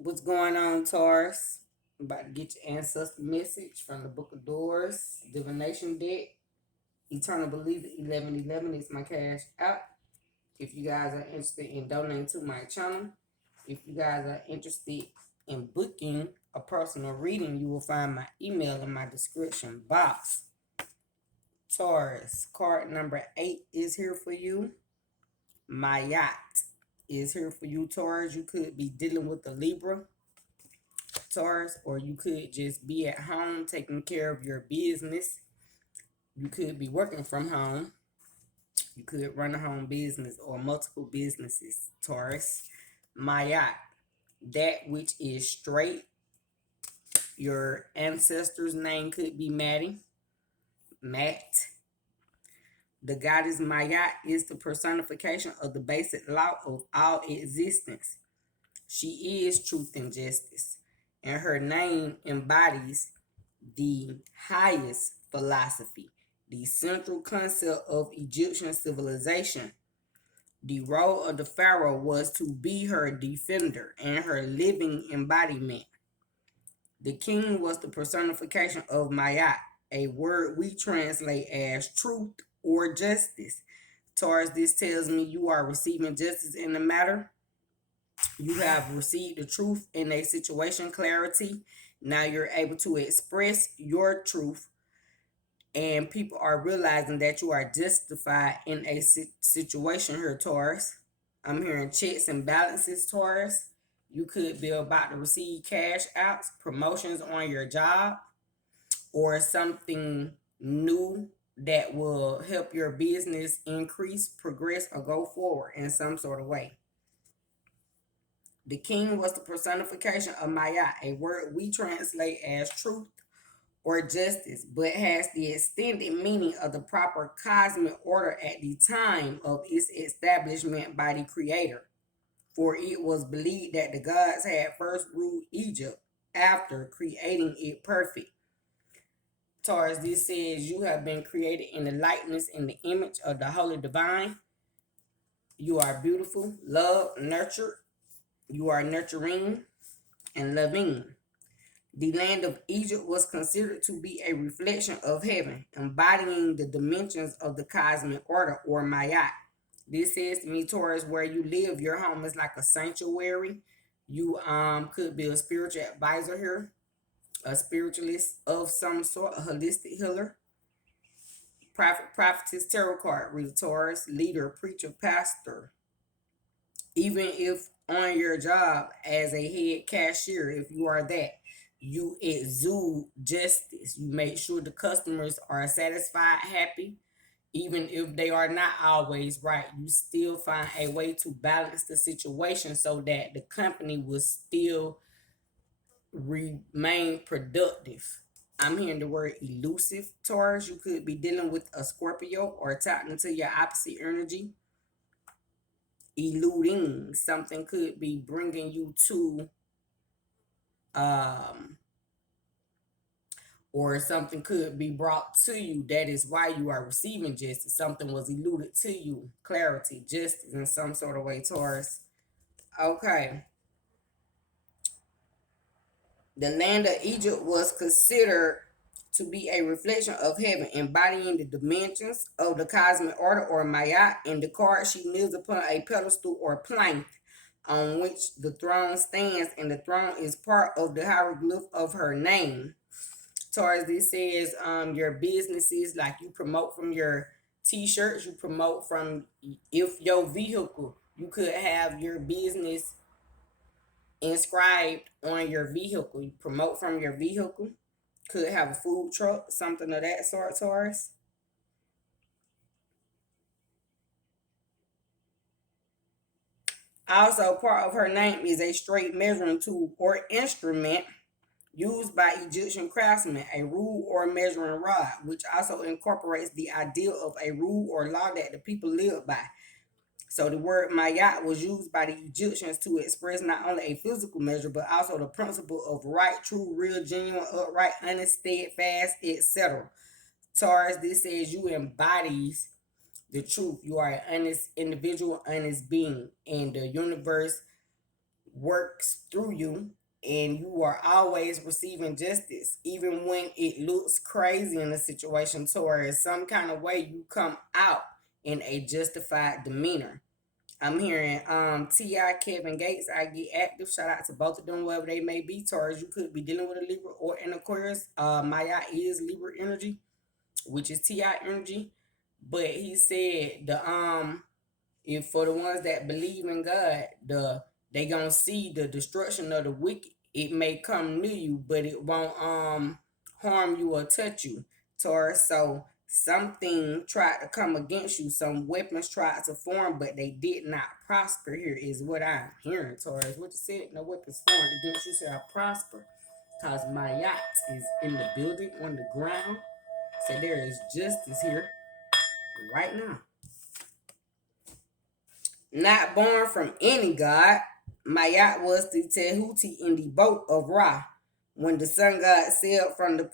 What's going on, Taurus? I'm about to get your ancestor message from the Book of Doors, Divination deck. Eternal Believer 1111 is my cash out. If you guys are interested in donating to my channel, if you guys are interested in booking a personal reading, you will find my email in my description box. Taurus, card number 8 is here for you. My yacht is here for you, Taurus. You could be dealing with a Libra, Taurus, or you could just be at home taking care of your business. You could be working from home. You could run a home business or multiple businesses, Taurus. Mayat, that which is straight. Your ancestor's name could be Maddie, Matt. The goddess Mayat is the personification of the basic law of all existence. She is truth and justice, and her name embodies the highest philosophy, the central concept of Egyptian civilization. The role of the pharaoh was to be her defender and her living embodiment. The king was the personification of Mayat, a word we translate as truth or justice. Taurus, this tells me you are receiving justice in the matter. You have received the truth in a situation, clarity. Now you're able to express your truth, and people are realizing that you are justified in a situation here, Taurus. I'm hearing checks and balances, Taurus. You could be about to receive cash outs, promotions on your job, or something new that will help your business increase, progress, or go forward in some sort of way. The king was the personification of Maya, a word we translate as truth or justice, but has the extended meaning of the proper cosmic order at the time of its establishment by the Creator. For it was believed that the gods had first ruled Egypt after creating it perfect. Taurus, this says you have been created in the likeness and the image of the Holy Divine. You are beautiful, loved, nurtured. You are nurturing and loving. The land of Egypt was considered to be a reflection of heaven, embodying the dimensions of the cosmic order or Mayat. This says to me, Taurus, where you live, your home is like a sanctuary. You could be a spiritual advisor here, a spiritualist of some sort, a holistic healer, prophet, prophetess, tarot card reader, Taurus, leader, preacher, pastor. Even if on your job as a head cashier, if you are that, you exude justice. You make sure the customers are satisfied, happy, even if they are not always right. You still find a way to balance the situation so that the company will still remain productive. I'm hearing the word elusive, Taurus. You could be dealing with a Scorpio or tapping into your opposite energy. Eluding something could be bringing you to um or something could be brought to you. That is why you are receiving justice. Something was eluded to you. Clarity, justice in some sort of way, Taurus. Okay. The land of Egypt was considered to be a reflection of heaven, embodying the dimensions of the cosmic order or Maya. In the card, she kneels upon a pedestal or plank on which the throne stands, and the throne is part of the hieroglyph of her name. Taurus, this says your businesses, like you promote from your t-shirts, you promote from, if your vehicle, you could have your business inscribed on your vehicle. You promote from your vehicle. Could have a food truck, something of that sort, Taurus. Also, part of her name is a straight measuring tool or instrument used by Egyptian craftsmen, a rule or measuring rod, which also incorporates the idea of a rule or law that the people live by. So the word mayat was used by the Egyptians to express not only a physical measure, but also the principle of right, true, real, genuine, upright, honest, steadfast, etc. Taurus, this says you embodies the truth. You are an honest individual, honest being, and the universe works through you, and you are always receiving justice, even when it looks crazy in a situation. Taurus, some kind of way you come out in a justified demeanor. I'm hearing T.I. Kevin Gates, I get active. Shout out to both of them, wherever they may be. Taurus, you could be dealing with a Libra or an Aquarius. Maya is Libra energy, which is T.I. energy. But he said if for the ones that believe in God, they gonna see the destruction of the wicked. It may come near you, but it won't harm you or touch you, Taurus. So something tried to come against you. Some weapons tried to form, but they did not prosper. Here is what I'm hearing, Taurus. What you said? No weapons formed against you shall prosper. Cause my yacht is in the building on the ground. So there is justice here right now. Not born from any god, Mayat was the Tehuti in the boat of Ra, when the sun god sailed from the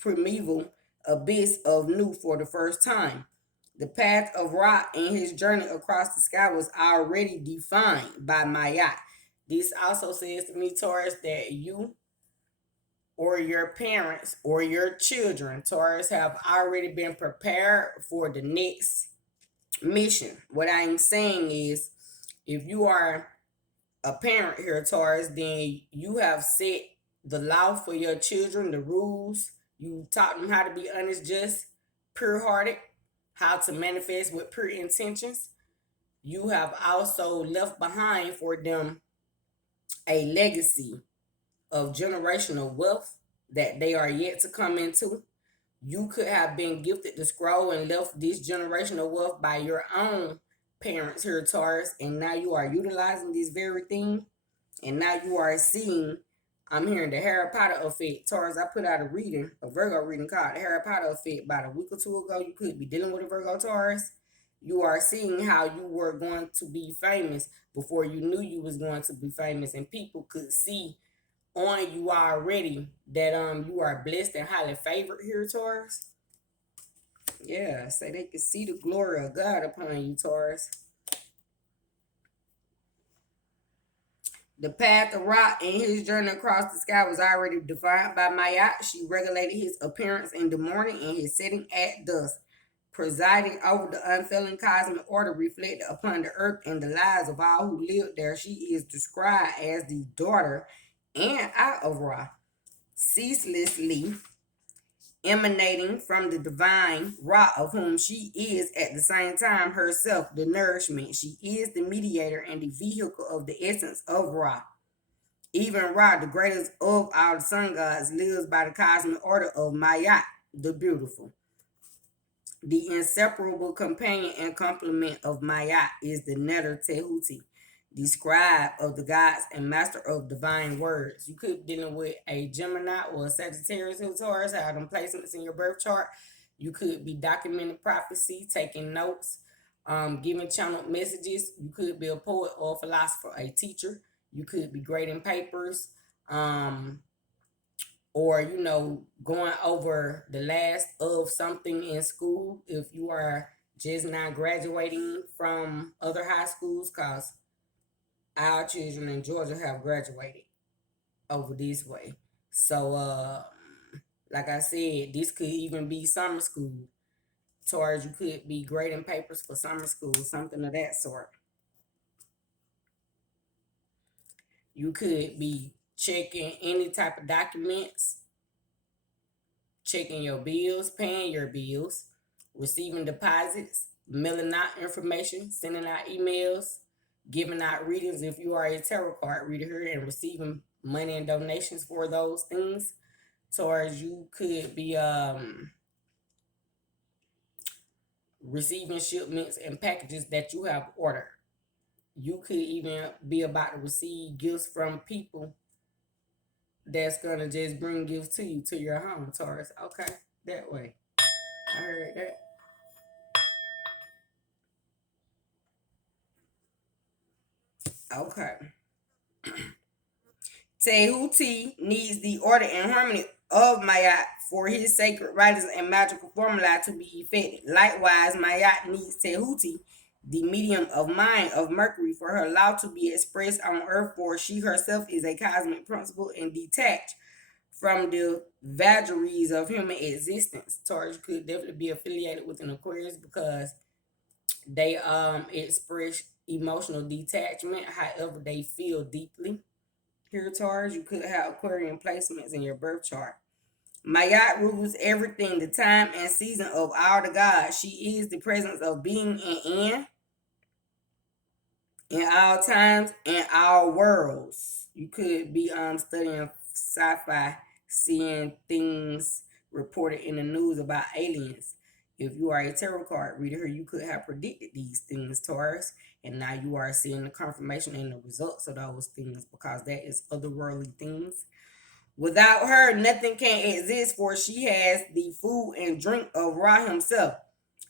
primeval abyss of Nu for the first time. The path of Ra in his journey across the sky was already defined by Mayat. This also says to me, Taurus, that you or your parents or your children, Taurus, have already been prepared for the next mission. What I'm saying is, if you are a parent here, Taurus, then you have set the law for your children, the rules. You taught them how to be honest, just, pure hearted, how to manifest with pure intentions. You have also left behind for them a legacy of generational wealth that they are yet to come into. You could have been gifted the scroll and left this generational wealth by your own parents here, Taurus, and now you are utilizing this very thing, and now you are seeing. I'm hearing the Harry Potter effect, Taurus. I put out a Virgo reading called the Harry Potter effect about a week or two ago. You could be dealing with a Virgo, Taurus. You are seeing how you were going to be famous before you knew you was going to be famous, and people could see on you already that you are blessed and highly favored here, Taurus. Yeah, so they can see the glory of God upon you, Taurus. The path of Ra in his journey across the sky was already defined by Mayat. She regulated his appearance in the morning and his setting at dusk, presiding over the unfailing cosmic order reflected upon the earth and the lives of all who lived there. She is described as the daughter and eye of Ra, ceaselessly emanating from the divine Ra, of whom she is at the same time herself the nourishment. She is the mediator and the vehicle of the essence of Ra. Even Ra, the greatest of all the sun gods, lives by the cosmic order of Mayat, the beautiful. The inseparable companion and complement of Mayat is the Netter Tehuti, the scribe of the gods and master of divine words. You could be dealing with a Gemini or a Sagittarius in Taurus, have them placements in your birth chart. You could be documenting prophecy, taking notes, giving channeled messages. You could be a poet or a philosopher, a teacher. You could be grading papers, or going over the last of something in school if you are just not graduating from other high schools, because our children in Georgia have graduated over this way. So like I said, this could even be summer school. Towards you could be grading papers for summer school, something of that sort. You could be checking any type of documents, checking your bills, paying your bills, receiving deposits, mailing out information, sending out emails, giving out readings if you are a tarot card reader here, and receiving money and donations for those things. Towards you could be receiving shipments and packages that you have ordered. You could even be about to receive gifts from people that's gonna just bring gifts to you to your home, Taurus. Okay, that way. I heard that. Okay. Tehuti needs the order and harmony of Mayat for his sacred writings and magical formula to be effective. Likewise, Mayat needs Tehuti, the medium of mind of Mercury for her law to be expressed on earth, for she herself is a cosmic principle and detached from the vagaries of human existence. Taurus could definitely be affiliated with an Aquarius because they express emotional detachment, however they feel deeply. Here, Taurus, you could have Aquarian placements in your birth chart. Mayat rules everything, the time and season of all the gods. She is the presence of being and in all times and all worlds. You could be studying sci-fi, seeing things reported in the news about aliens. If you are a tarot card reader, you could have predicted these things, Taurus, and now you are seeing the confirmation and the results of those things because that is otherworldly things. Without her, nothing can exist, for she has the food and drink of Ra himself.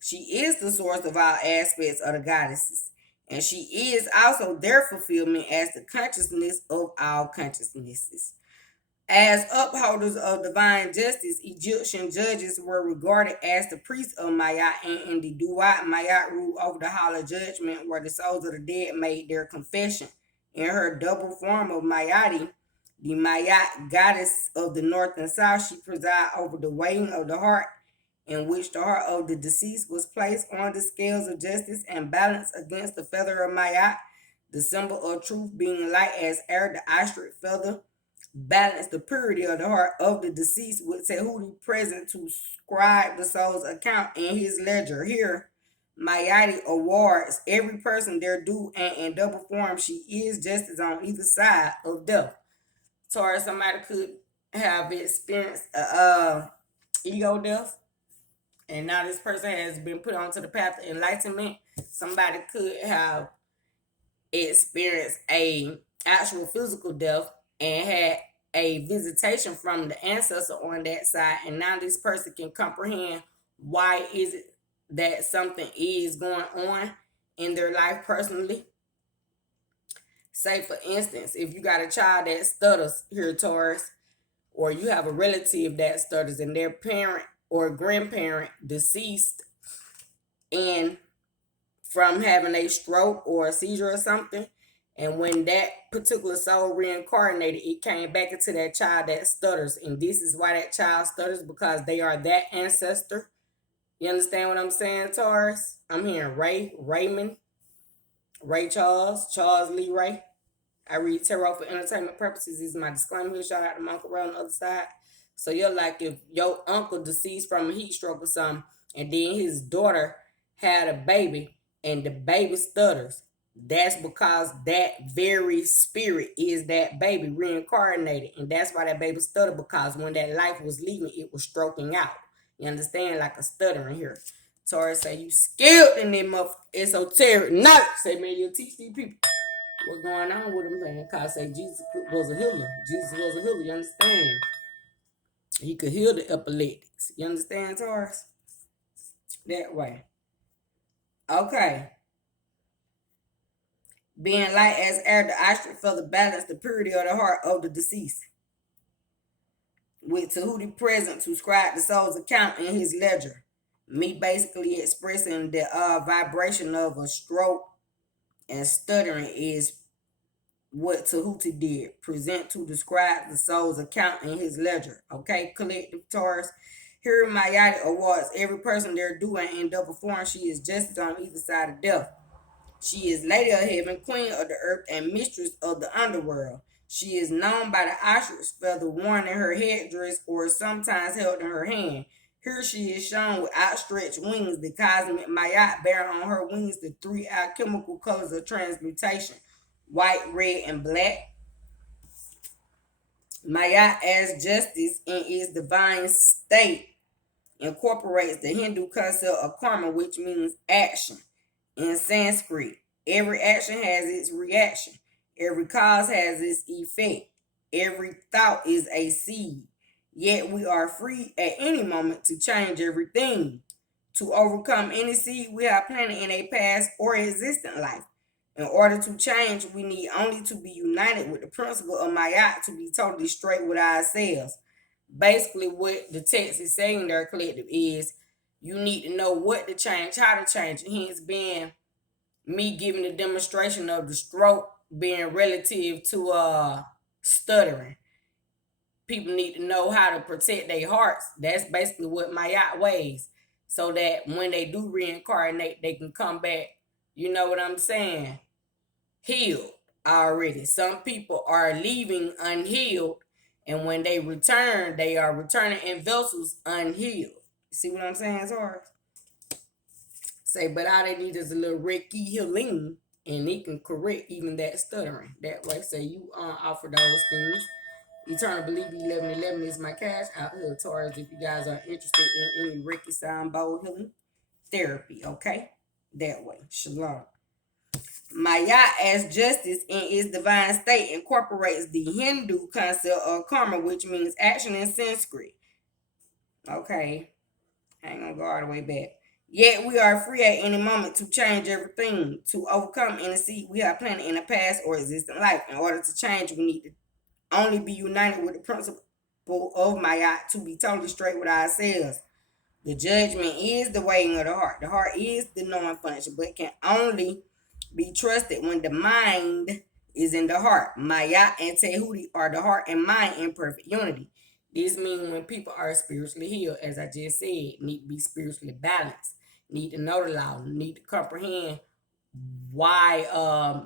She is the source of all aspects of the goddesses, and she is also their fulfillment as the consciousness of all consciousnesses. As upholders of divine justice, Egyptian judges were regarded as the priests of Mayat, and in the Duat, Mayat ruled over the hall of judgment where the souls of the dead made their confession. In her double form of Mayati, the Mayat goddess of the north and south, she presided over the weighing of the heart, in which the heart of the deceased was placed on the scales of justice and balanced against the feather of Mayat, the symbol of truth being light as air, the ostrich feather balance the purity of the heart of the deceased with Tehuti present to scribe the soul's account in his ledger. Here, Mayati awards every person their due, and in double form, she is justice on either side of death. Taurus, somebody could have experienced ego death, and now this person has been put onto the path of enlightenment. Somebody could have experienced a actual physical death and had a visitation from the ancestor on that side, and now this person can comprehend why is it that something is going on in their life personally. Say for instance, if you got a child that stutters, here, Taurus, or you have a relative that stutters and their parent or grandparent deceased and from having a stroke or a seizure or something, and when that particular soul reincarnated, it came back into that child that stutters, and this is why that child stutters, because they are that ancestor. You understand what I'm saying, Taurus? I'm hearing Raymond, Ray Charles Lee Ray. I read tarot for entertainment purposes. This is my disclaimer here. Shout out to my uncle around the other side. So you're like, if your uncle deceased from a heat stroke or something, and then his daughter had a baby and the baby stutters, that's because that very spirit is that baby reincarnated. And that's why that baby stuttered, because when that life was leaving, it was stroking out. You understand? Like a stuttering here. Taurus say you skilled in them esoteric knowledge. Say, man, you'll teach these people what's going on with them, man. Cause say Jesus was a healer. Jesus was a healer, you understand? He could heal the epileptics. You understand, Taurus? That way. Okay. Being light as air, the ostrich feather balance the purity of the heart of the deceased. With Tahuti present to scribe the soul's account in his ledger. Me basically expressing the vibration of a stroke and stuttering is what Tahuti did. Present to describe the soul's account in his ledger. Okay, collective Taurus. Here Mayati awards every person their due, and in double form, she is justice on either side of death. She is Lady of Heaven, Queen of the Earth, and Mistress of the Underworld. She is known by the ostrich feather worn in her headdress or sometimes held in her hand. Here she is shown with outstretched wings, the cosmic Mayat bearing on her wings the three alchemical colors of transmutation: white, red, and black. Mayat as justice in its divine state incorporates the Hindu concept of karma, which means action. In Sanskrit, every action has its reaction. Every cause has its effect. Every thought is a seed. Yet we are free at any moment to change everything. To overcome any seed we have planted in a past or existent life. In order to change, we need only to be united with the principle of Mayat to be totally straight with ourselves. Basically, what the text is saying there, collective, is you need to know what to change, how to change. Hence, being me giving a demonstration of the stroke being relative to stuttering. People need to know how to protect their hearts. That's basically what my yacht weighs. So that when they do reincarnate, they can come back, you know what I'm saying? Healed already. Some people are leaving unhealed, and when they return, they are returning in vessels unhealed. See what I'm saying, Taurus? Say, but all they need is a little Reiki healing, and it can correct even that stuttering. That way, say you offer those things. Eternal Believe 1111 is my cash out here, Taurus. If you guys are interested in any Reiki sound bowl healing therapy, okay? That way. Shalom. Maya as justice in its divine state incorporates the Hindu concept of karma, which means action in Sanskrit. Okay, hang on, go all the way back. Yet we are free at any moment to change everything, to overcome any seed we have planted in the past or existing life. In order to change, we need to only be united with the principle of Maya to be totally straight with ourselves. The judgment is the weighing of the heart. The heart is the knowing function, but can only be trusted when the mind is in the heart. Maya and Tehuti are the heart and mind in perfect unity. This means when people are spiritually healed, as I just said, need to be spiritually balanced, need to know the law, need to comprehend why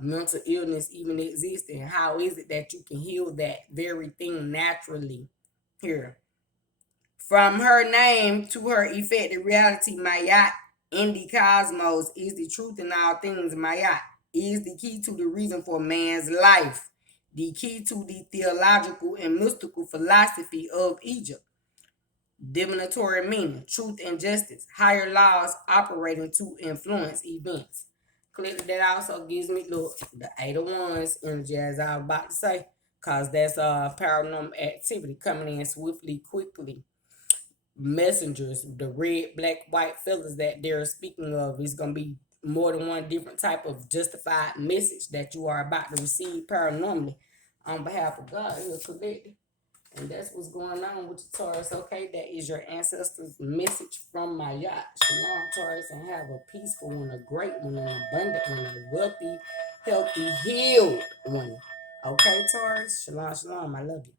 mental illness even exists and how is it that you can heal that very thing naturally here. From her name to her effective reality, Mayat in the cosmos is the truth in all things. Mayat is the key to the reason for man's life, the key to the theological and mystical philosophy of Egypt. Divinatory meaning, truth and justice, higher laws operating to influence events. Clearly, that also gives me the Eight of Wands energy, as I was about to say, because that's paranormal activity coming in swiftly, quickly. Messengers, the red, black, white feathers that they're speaking of is going to be more than one different type of justified message that you are about to receive paranormally on behalf of God here collective. And that's what's going on with the Taurus. Okay, that is your ancestors' message from my yacht. Shalom, Taurus, and have a peaceful one, a great one, an abundant one, a wealthy, healthy, healed one. Okay, Taurus. Shalom, shalom. I love you.